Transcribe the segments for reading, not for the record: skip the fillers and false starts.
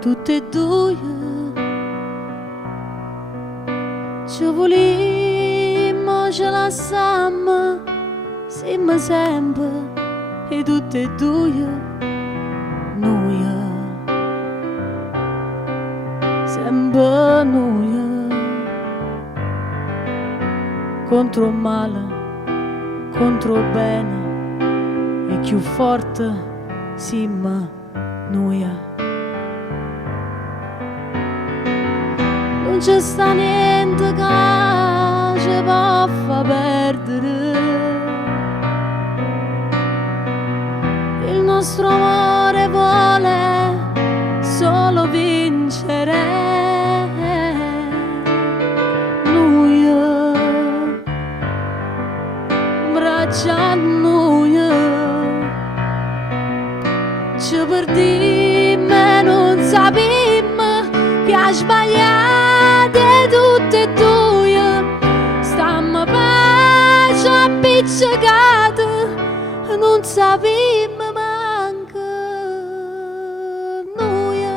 tutte e due ci volimmo, ce la siamo, siamo sempre e tutte e due noi, sempre noi, contro il male, contro il bene e più forte siamo noi. Non c'è sta niente che ci può far perdere il nostro amore, vuole solo vincere. Noi, braccia a noi, ci perdimmo e non sapemmo che ha sbagliato tutte e due. Stammo pace appiccicate, non sapemmo manco noi.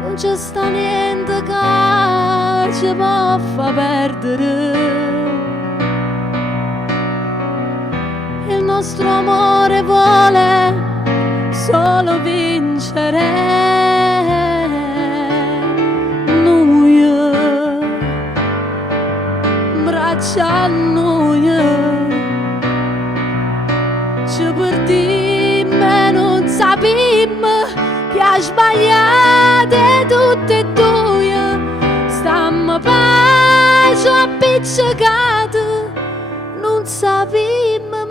Non c'è sta niente che ci può far perdere il nostro amore, vuole solo vincere. Noi, braccia a noi, ci perdimmo e non sapemmo che ha sbagliato tutte e due. Stammo pace appiccicate, non sapemmo